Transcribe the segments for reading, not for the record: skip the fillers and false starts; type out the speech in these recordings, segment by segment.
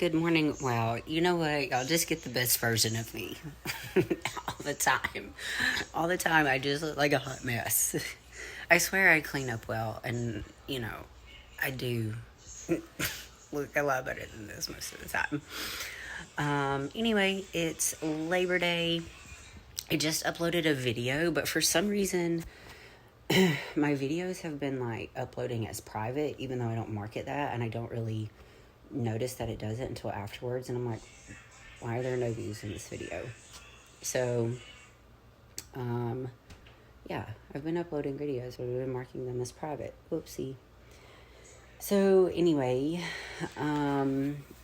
good morning. Wow, you know what? Y'all just get the best version of me all the time. All the time, I just look like a hot mess. I swear I clean up well, and I do look a lot better than this most of the time. Anyway, it's Labor Day. I just uploaded a video, but for some reason, my videos have been like uploading as private, even though I don't mark it that, and I don't really notice that it does it until afterwards. And I'm like, why are there no views in this video? So, yeah, I've been uploading videos, but I've been marking them as private. Whoopsie. So anyway,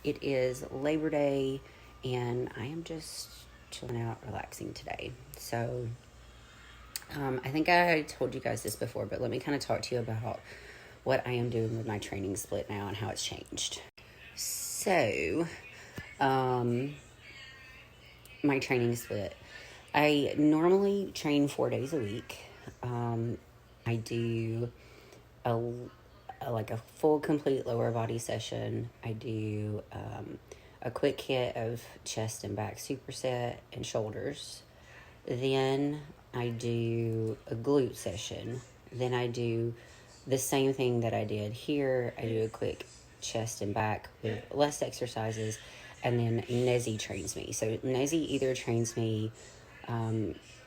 it is Labor Day, and I am just chilling out, relaxing today. So, I think I told you guys this before, but let me kind of talk to you about what I am doing with my training split now and how it's changed. So, my training split. I normally train 4 days a week. I do a full complete lower body session. I do a quick hit of chest and back superset and shoulders. Then I do a glute session. Then I do the same thing that I did here. I do a quick chest and back with less exercises. And then Nezzy trains me. So Nezzy either trains me,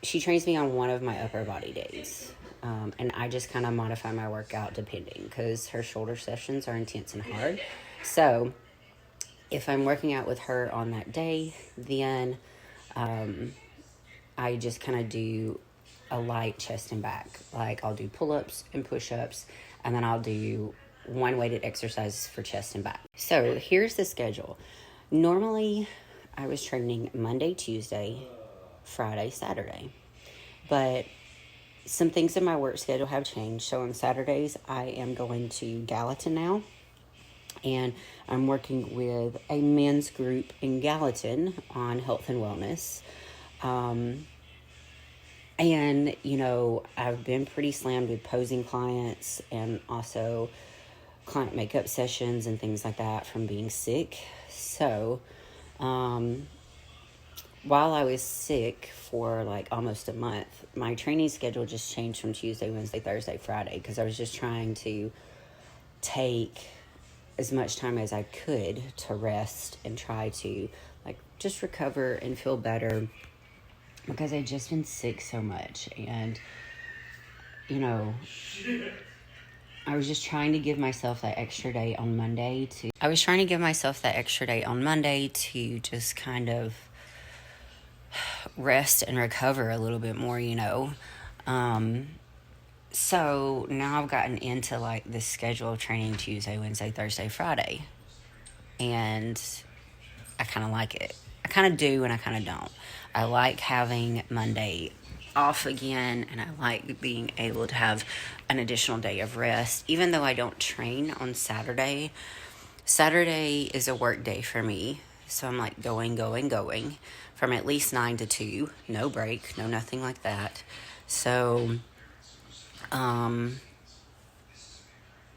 she trains me on one of my upper body days. And I just kind of modify my workout depending, because her shoulder sessions are intense and hard. So if I'm working out with her on that day, then I just kind of do a light chest and back. Like I'll do pull-ups and push-ups, and then I'll do one weighted exercises for chest and back. So here's the schedule. Normally, I was training Monday, Tuesday, Friday, Saturday. But some things in my work schedule have changed. So on Saturdays, I am going to Gallatin now. And I'm working with a men's group in Gallatin on health and wellness. And, I've been pretty slammed with posing clients and also client makeup sessions and things like that from being sick. So, while I was sick for like almost a month, my training schedule just changed from Tuesday, Wednesday, Thursday, Friday, because I was just trying to take as much time as I could to rest and try to just recover and feel better, because I'd just been sick so much. And, I was just trying to give myself that extra day on Monday to just kind of rest and recover a little bit more, So now I've gotten into the schedule of training Tuesday, Wednesday, Thursday, Friday. And I kind of like it. I kind of do and I kind of don't. I like having Monday off again, and I like being able to have an additional day of rest. Even though I don't train on Saturday, Saturday is a work day for me. So I'm going from at least 9 to 2. No break, no nothing like that. So,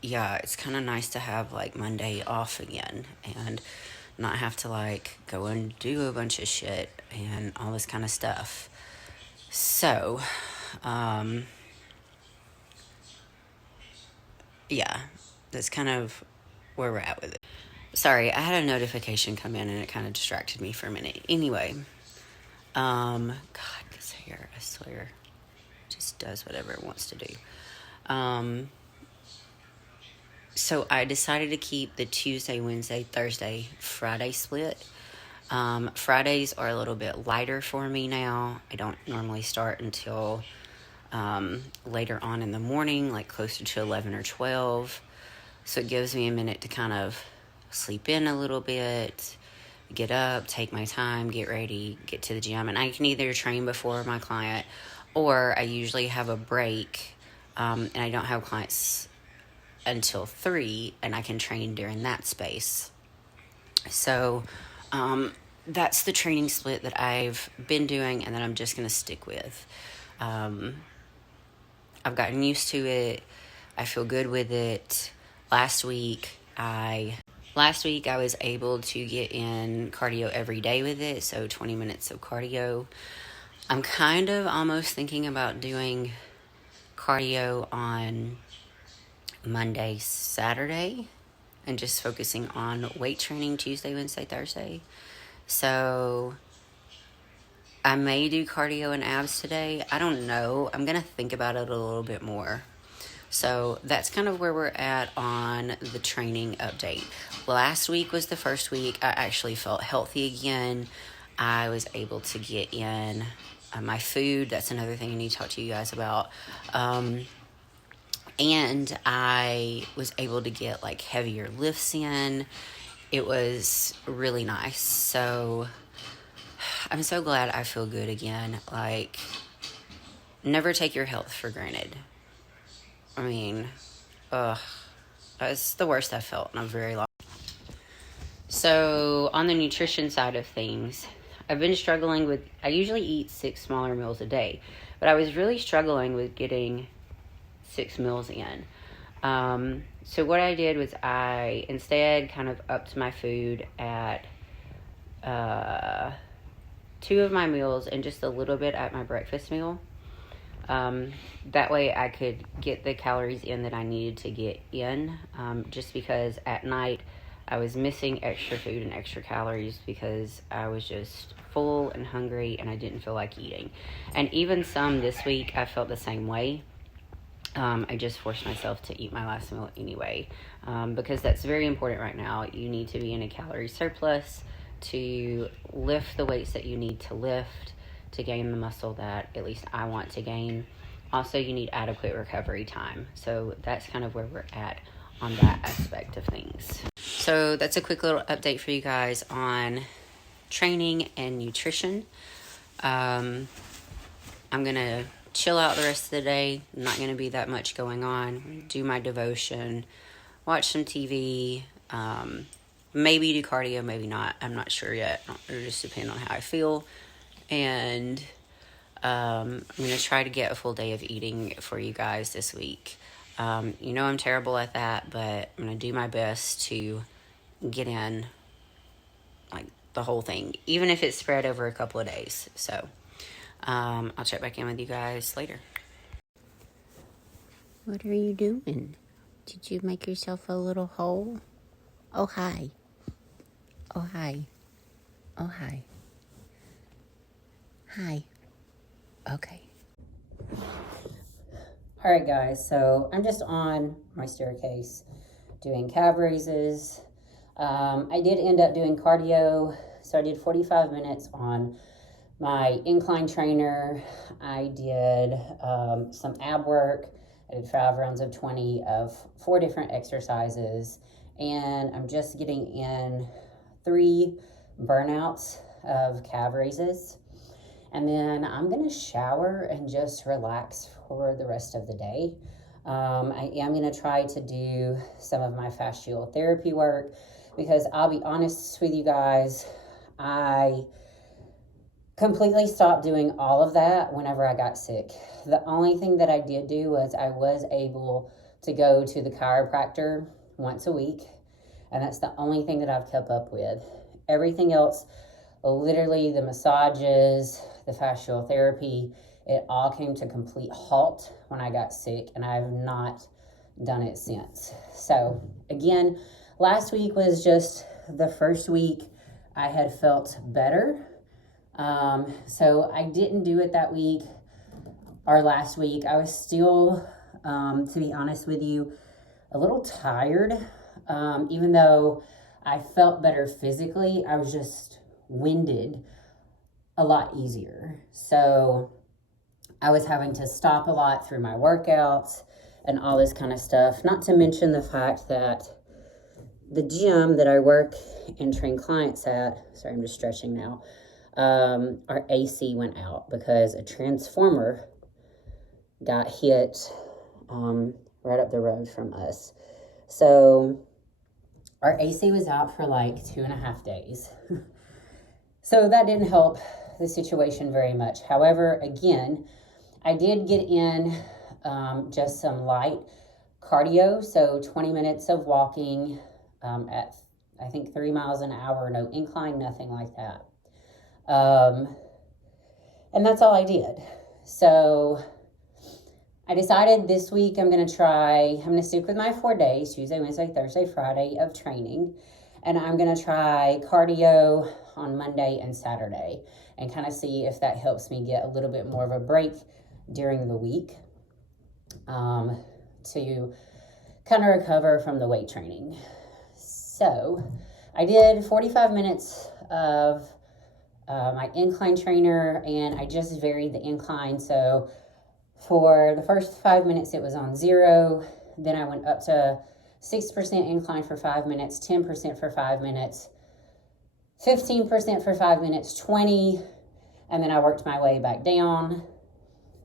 yeah, it's kind of nice to have Monday off again and not have to go and do a bunch of shit and all this kind of stuff. So, yeah, that's kind of where we're at with it. Sorry, I had a notification come in and it kind of distracted me for a minute. Anyway, God, this hair, I swear, just does whatever it wants to do. So I decided to keep the Tuesday, Wednesday, Thursday, Friday split. Fridays are a little bit lighter for me now. I don't normally start until later on in the morning, closer to 11 or 12. So it gives me a minute to kind of sleep in a little bit, get up, take my time, get ready, get to the gym. And I can either train before my client, or I usually have a break, and I don't have clients until 3, and I can train during that space. So, that's the training split that I've been doing and that I'm just going to stick with. I've gotten used to it. I feel good with it. Last week, I Last week I was able to get in cardio every day with it, so 20 minutes of cardio. I'm kind of almost thinking about doing cardio on Monday, Saturday, and just focusing on weight training Tuesday, Wednesday, Thursday. So I may do cardio and abs today. I don't know. I'm going to think about it a little bit more. So that's kind of where we're at on the training update. Last week was the first week I actually felt healthy again. I was able to get in my food. That's another thing I need to talk to you guys about. And I was able to get like heavier lifts in. It was really nice. So I'm so glad I feel good again. Like, never take your health for granted. I mean, it's the worst I've felt in a very long time. So, on the nutrition side of things, I've been struggling with, I usually eat 6 smaller meals a day, but I was really struggling with getting 6 meals in. So what I did was I instead kind of upped my food at 2 of my meals and just a little bit at my breakfast meal. That way I could get the calories in that I needed to get in, just because at night I was missing extra food and extra calories because I was just full and hungry and I didn't feel like eating. And even some this week I felt the same way. I just forced myself to eat my last meal anyway, because that's very important right now. You need to be in a calorie surplus to lift the weights that you need to lift, to gain the muscle that at least I want to gain. Also, you need adequate recovery time. So that's kind of where we're at on that aspect of things. So that's a quick little update for you guys on training and nutrition. I'm going to chill out the rest of the day. Not going to be that much going on. Do my devotion, watch some TV, maybe do cardio, maybe not. I'm not sure yet. It'll just depend on how I feel. And I'm going to try to get a full day of eating for you guys this week. I'm terrible at that, but I'm going to do my best to get in like the whole thing, even if it's spread over a couple of days. So I'll check back in with you guys later. What are you doing? Did you make yourself a little hole? Oh, hi. Oh, hi. Oh, hi. Hi. Okay. All right, guys. So I'm just on my staircase doing calf raises. I did end up doing cardio. So I did 45 minutes on my incline trainer. I did some ab work. I did 5 rounds of 20 of 4 different exercises. And I'm just getting in 3 burnouts of calf raises. And then I'm going to shower and just relax for the rest of the day. I am going to try to do some of my fascial therapy work because I'll be honest with you guys, I completely stopped doing all of that whenever I got sick. The only thing that I did do was I was able to go to the chiropractor once a week, and that's the only thing that I've kept up with. Everything else, literally the massages, the fascial therapy, it all came to complete halt when I got sick, and I have not done it since. So again, last week was just the first week I had felt better. So I didn't do it that week or last week. I was still, to be honest with you, a little tired. Even though I felt better physically, I was just winded a lot easier. So I was having to stop a lot through my workouts and all this kind of stuff. Not to mention the fact that the gym that I work and train clients at, sorry, I'm just stretching now, our AC went out because a transformer got hit right up the road from us. So our AC was out for like 2.5 days. So that didn't help the situation very much. However, again, I did get in just some light cardio. So 20 minutes of walking at I think 3 miles an hour, no incline, nothing like that. And that's all I did. So I decided this week I'm going to stick with my 4 days, Tuesday, Wednesday, Thursday, Friday of training. And I'm going to try cardio on Monday and Saturday and kind of see if that helps me get a little bit more of a break during the week to kind of recover from the weight training. So I did 45 minutes of my incline trainer, and I just varied the incline. So for the first 5 minutes, it was on 0. Then I went up to 6% incline for 5 minutes, 10% for 5 minutes, 15% for 5 minutes, 20, and then I worked my way back down.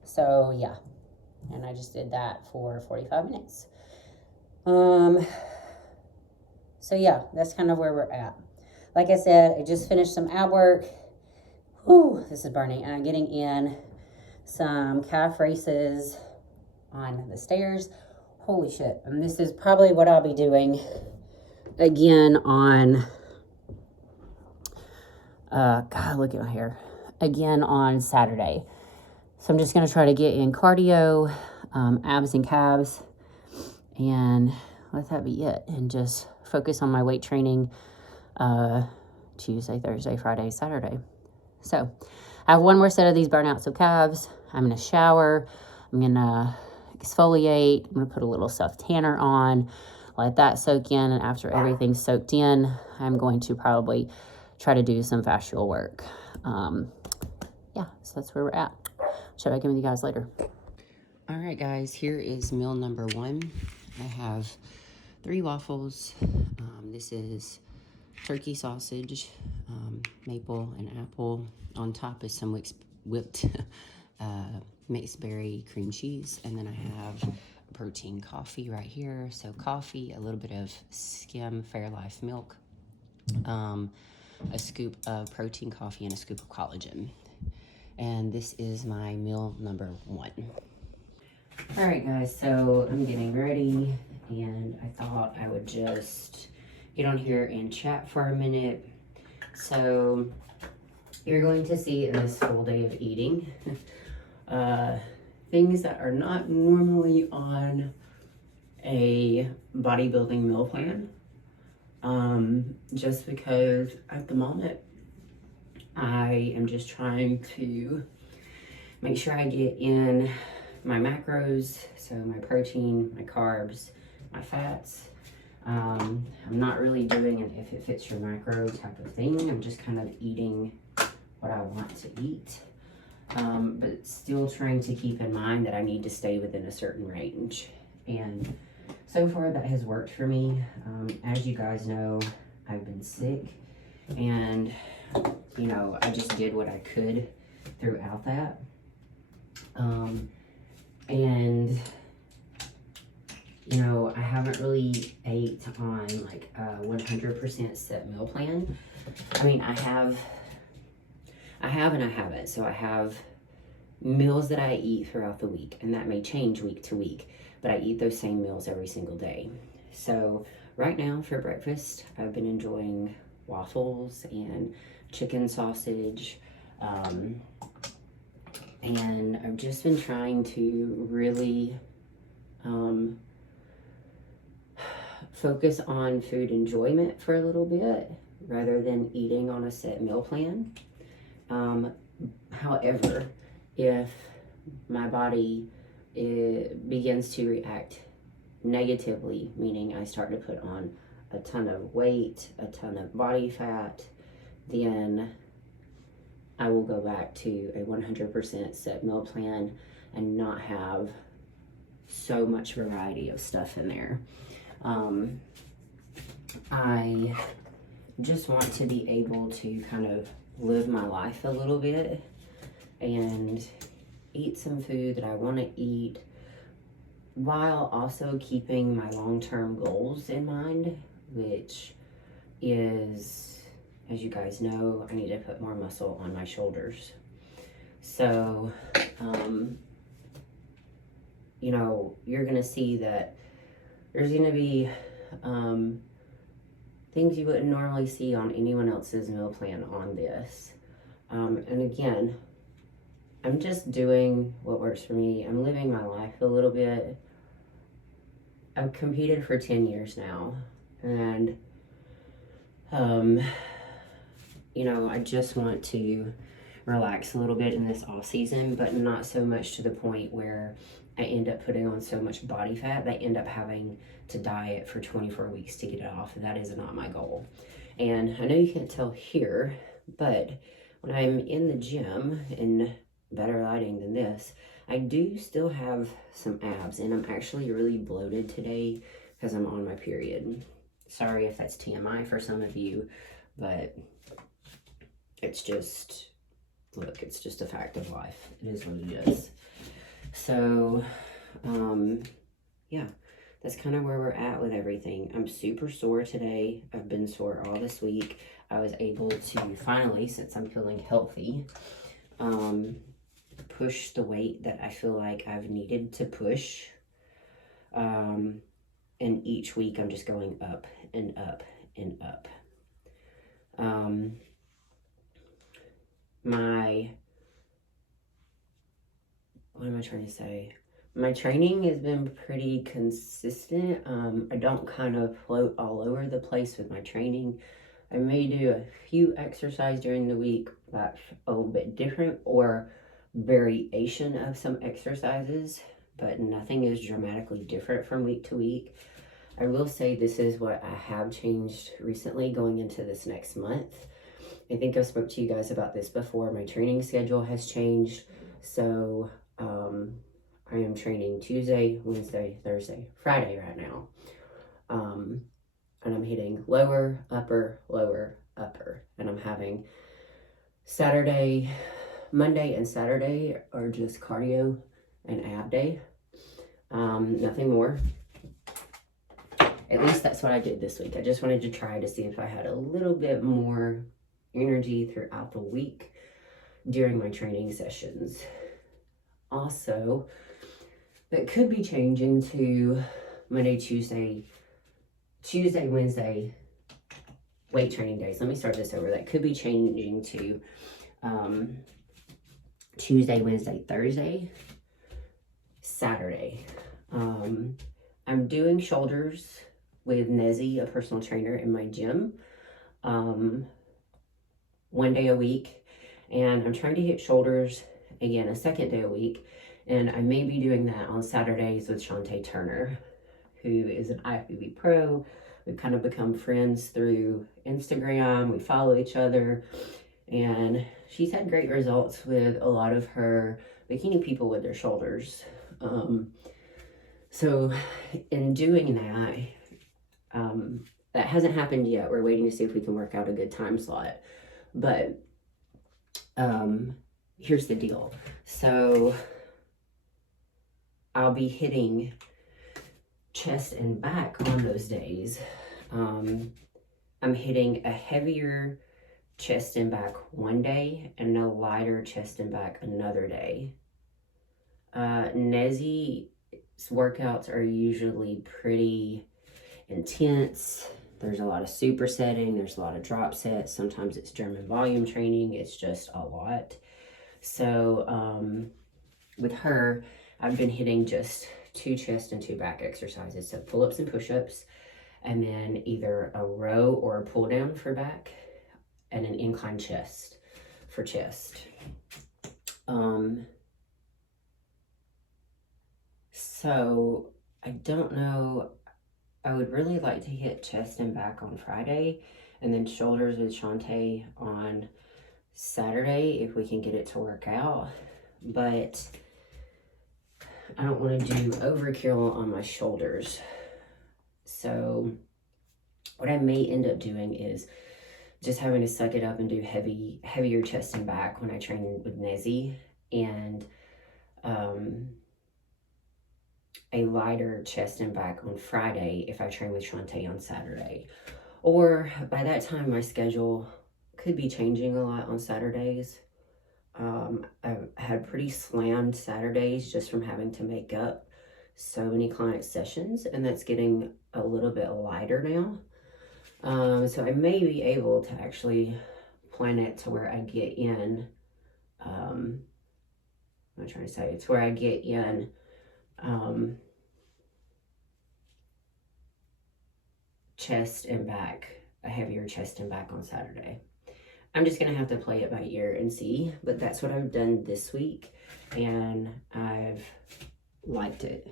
So yeah, and I just did that for 45 minutes. So yeah, that's kind of where we're at. Like I said, I just finished some ab work. Ooh, this is burning. And I'm getting in some calf races on the stairs. Holy shit. And this is probably what I'll be doing again on, God, look at my hair. Again on Saturday. So I'm just going to try to get in cardio, abs and calves, and let that be it. And just focus on my weight training Tuesday, Thursday, Friday, Saturday. So I have one more set of these burnouts of calves. I'm going to shower. I'm going to exfoliate. I'm going to put a little self tanner on, let that soak in. And after everything's soaked in, I'm going to probably try to do some fascial work. Yeah, so that's where we're at. Check back in with you guys later. All right, guys, here is meal number 1. I have 3 waffles. This is turkey sausage, maple and apple. On top is some whipped mixed berry cream cheese. And then I have protein coffee right here. So coffee, a little bit of skim Fairlife milk, a scoop of protein coffee, and a scoop of collagen. And this is my meal number 1. All right, guys, so I'm getting ready, and I thought I would just get on here and chat for a minute. So you're going to see in this full day of eating things that are not normally on a bodybuilding meal plan, just because at the moment I am just trying to make sure I get in my macros, so my protein, my carbs, my fats. I'm not really doing an if it fits your macro type of thing. I'm just kind of eating what I want to eat, but still trying to keep in mind that I need to stay within a certain range. And so far that has worked for me. As you guys know, I've been sick, and you know, I just did what I could throughout that. And you know, I haven't really ate on like a 100% set meal plan. I mean, I have and I haven't. So I have meals that I eat throughout the week, and that may change week to week, but I eat those same meals every single day. So right now for breakfast, I've been enjoying waffles and chicken sausage, and I've just been trying to really focus on food enjoyment for a little bit rather than eating on a set meal plan. However, if my body begins to react negatively, meaning I start to put on a ton of weight, a ton of body fat, then I will go back to a 100% set meal plan and not have so much variety of stuff in there. I just want to be able to kind of live my life a little bit and eat some food that I want to eat while also keeping my long-term goals in mind, which is, as you guys know, I need to put more muscle on my shoulders. So, you know, you're going to see that there's going to be things you wouldn't normally see on anyone else's meal plan on this. And again, I'm just doing what works for me. I'm living my life a little bit. I've competed for 10 years now, and you know, I just want to relax a little bit in this off season, but not so much to the point where I end up putting on so much body fat that I end up having to diet for 24 weeks to get it off. That is not my goal. And I know you can't tell here, but when I'm in the gym in better lighting than this, I do still have some abs, and I'm actually really bloated today because I'm on my period. Sorry if that's TMI for some of you, but it's just, look, it's just a fact of life. It is what it is. So, yeah, that's kind of where we're at with everything. I'm super sore today. I've been sore all this week. I was able to finally, since I'm feeling healthy, push the weight that I feel like I've needed to push. And each week I'm just going up and up and up. What am I trying to say? My training has been pretty consistent. I don't kind of float all over the place with my training. I may do a few exercises during the week that's a little bit different, or variation of some exercises, but nothing is dramatically different from week to week. I will say this is what I have changed recently going into this next month. I think I spoke to you guys about this before. My training schedule has changed. So I am training Tuesday, Wednesday, Thursday, Friday right now. And I'm hitting lower, upper, lower, upper. And I'm having Saturday, Monday and Saturday are just cardio and ab day. Nothing more. At least that's what I did this week. I just wanted to try to see if I had a little bit more energy throughout the week during my training sessions. Also, that could be changing to Monday, Tuesday, Wednesday weight training days. Let me start this over. That could be changing to Tuesday, Wednesday, Thursday, Saturday. I'm doing shoulders with Nezzy, a personal trainer in my gym, 1 day a week. And I'm trying to hit shoulders again a 2nd day a week. And I may be doing that on Saturdays with Shantae Turner, who is an IFBB pro. We've kind of become friends through Instagram. We follow each other. And she's had great results with a lot of her bikini people with their shoulders. So in doing that, that hasn't happened yet. We're waiting to see if we can work out a good time slot. But here's the deal. So I'll be hitting chest and back on those days. I'm hitting a heavier chest and back one day and a lighter chest and back another day. Nezzy's workouts are usually pretty intense. There's a lot of supersetting. There's a lot of drop sets. Sometimes it's German volume training. It's just a lot. So with her, I've been hitting just 2 chest and 2 back exercises. So pull-ups and push-ups, and then either a row or a pull down for back, and an incline chest for chest. So I don't know. I would really like to hit chest and back on Friday, and then shoulders with Shantae on Saturday if we can get it to work out. But I don't want to do overkill on my shoulders. So what I may end up doing is just having to suck it up and do heavier chest and back when I train with Nezzy, and a lighter chest and back on Friday if I train with Shantae on Saturday. Or by that time, my schedule could be changing a lot on Saturdays. I've had pretty slammed Saturdays just from having to make up so many client sessions, and that's getting a little bit lighter now. So I may be able to actually plan it to where I get in, what am I trying to say? It's where I get in, chest and back, a heavier chest and back on Saturday. I'm just gonna have to play it by ear and see, but that's what I've done this week, and I've liked it.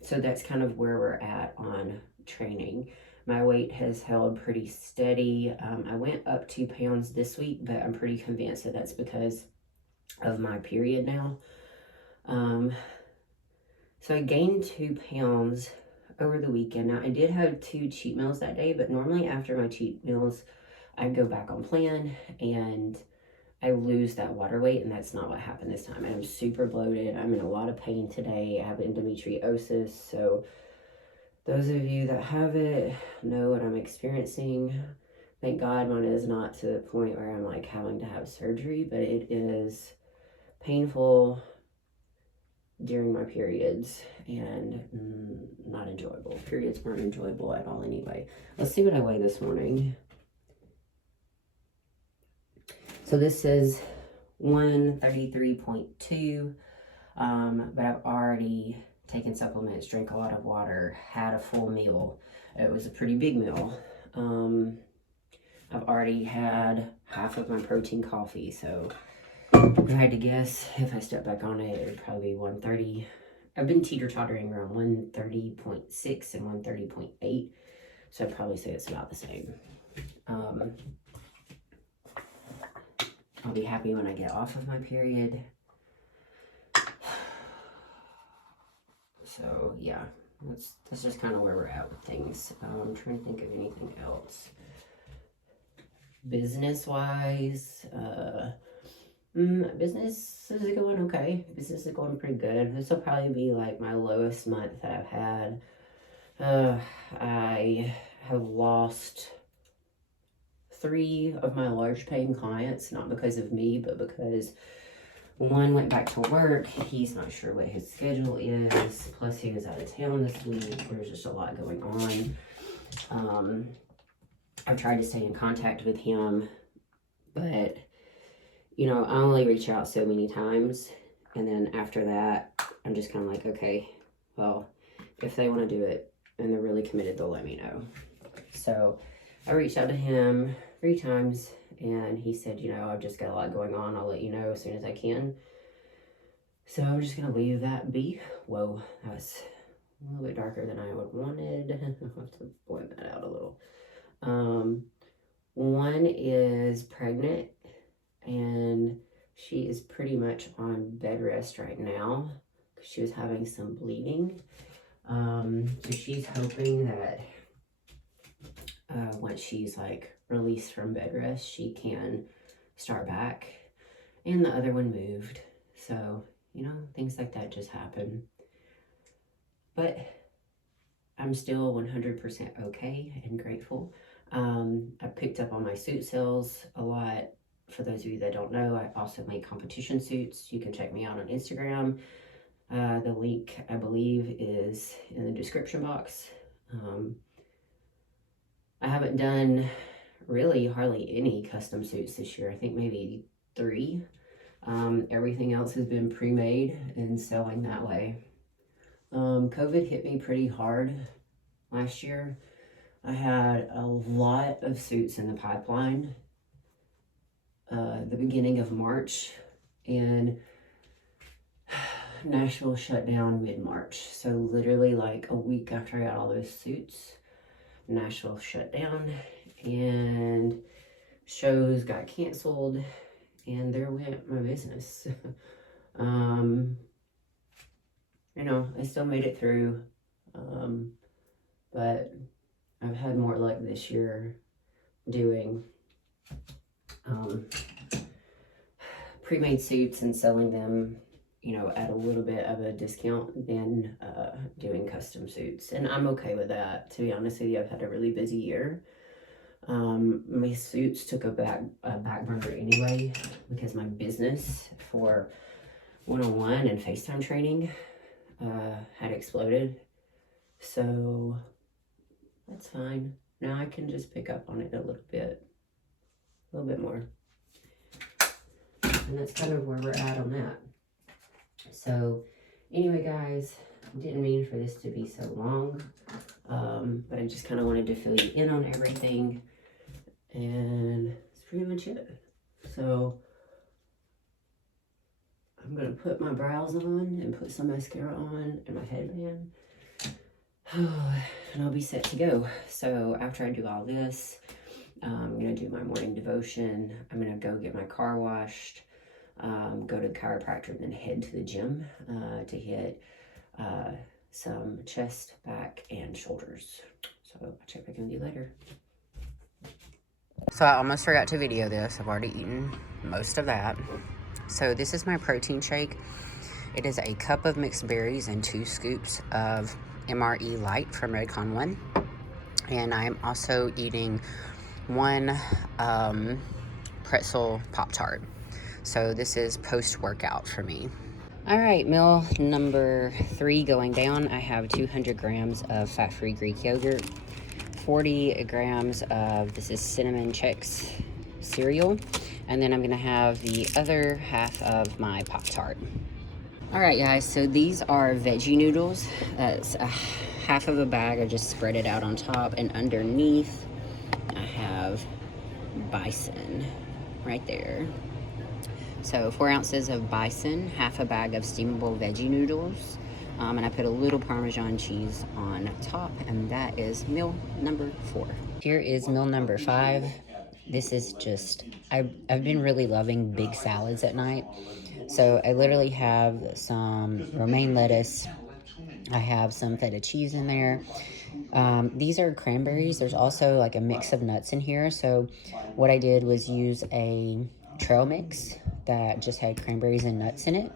So that's kind of where we're at on training. My weight has held pretty steady. I went up 2 pounds this week, but I'm pretty convinced that that's because of my period now. So I gained 2 pounds over the weekend. Now I did have 2 cheat meals that day, but normally after my cheat meals, I go back on plan and I lose that water weight, and that's not what happened this time. I'm super bloated. I'm in a lot of pain today. I have endometriosis, so those of you that have it know what I'm experiencing. Thank God mine is not to the point where I'm like having to have surgery, but it is painful during my periods and not enjoyable. Periods weren't enjoyable at all anyway. Let's see what I weigh this morning. So this is 133.2, but I've already taken supplements, drank a lot of water, had a full meal. It was a pretty big meal. I've already had half of my protein coffee, so if I had to guess, if I step back on it, it would probably be 130. I've been teeter-tottering around 130.6 and 130.8, so I'd probably say it's about the same. I'll be happy when I get off of my period. So yeah, that's just kind of where we're at with things. I'm trying to think of anything else. Business-wise, business is going okay. Business is going pretty good. This will probably be like my lowest month that I've had. I have lost 3 of my large paying clients, not because of me, but because one went back to work. He's not sure what his schedule is. Plus he was out of town this week. There's just a lot going on. I've tried to stay in contact with him, but you know, I only reach out so many times, and then after that, I'm just kind of like, okay, well, if they want to do it and they're really committed, they'll let me know. So I reached out to him 3 times, and he said, you know, I've just got a lot going on. I'll let you know as soon as I can. So I'm just going to leave that be. Whoa, that was a little bit darker than I would wanted. I'll have to blend that out a little. One is pregnant, and she is pretty much on bed rest right now because she was having some bleeding. So she's hoping that once she's like released from bed rest, she can start back. And the other one moved. So, you know, things like that just happen. But I'm still 100% okay and grateful. I picked up on my suit sales a lot. For those of you that don't know, I also make competition suits. You can check me out on Instagram. The link, I believe, is in the description box. I haven't done really hardly any custom suits this year. I think maybe 3. Everything else has been pre-made and selling that way. COVID hit me pretty hard last year. I had a lot of suits in the pipeline the beginning of March, and Nashville shut down mid-March. So literally like a week after I got all those suits, Nashville shut down and shows got canceled, and there went my business. You know, I still made it through, but I've had more luck this year doing pre-made suits and selling them, you know, at a little bit of a discount than doing custom suits. And I'm okay with that. To be honest with you, I've had a really busy year. My suits took a back burner anyway because my business for one-on-one and FaceTime training had exploded. So That's fine. Now I can just pick up on it a little bit more. And that's kind of where we're at on that. So anyway, guys, didn't mean for this to be so long, but I just kind of wanted to fill you in on everything, and that's pretty much it. So I'm gonna put my brows on and put some mascara on and my headband, and I'll be set to go. So after I do all this, I'm gonna do my morning devotion. I'm gonna go get my car washed, go to the chiropractor, and then head to the gym to hit some chest, back, and shoulders. So I'll check back in with you later. So I almost forgot to video this. I've already eaten most of that. So this is my protein shake. It is a cup of mixed berries and 2 scoops of MRE Light from Redcon 1. And I'm also eating 1 pretzel Pop-Tart. So this is post-workout for me. All right, meal number 3 going down. I have 200 grams of fat-free Greek yogurt, 40 grams of, this is Cinnamon Chex cereal, and then I'm gonna have the other half of my Pop-Tart. All right, guys, so these are veggie noodles. That's a half of a bag. I just spread it out on top, and underneath I have bison right there. So 4 ounces of bison, half a bag of steamable veggie noodles, and I put a little Parmesan cheese on top, and that is meal number 4. Here is meal number 5. This is just, I've been really loving big salads at night. So I literally have some romaine lettuce. I have some feta cheese in there. These are cranberries. There's also like a mix of nuts in here. So what I did was use a trail mix that just had cranberries and nuts in it,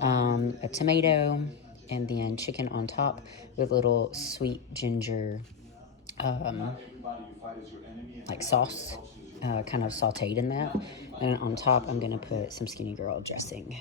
a tomato, and then chicken on top with little sweet ginger like sauce, kind of sauteed in that. And on top I'm gonna put some Skinny Girl dressing.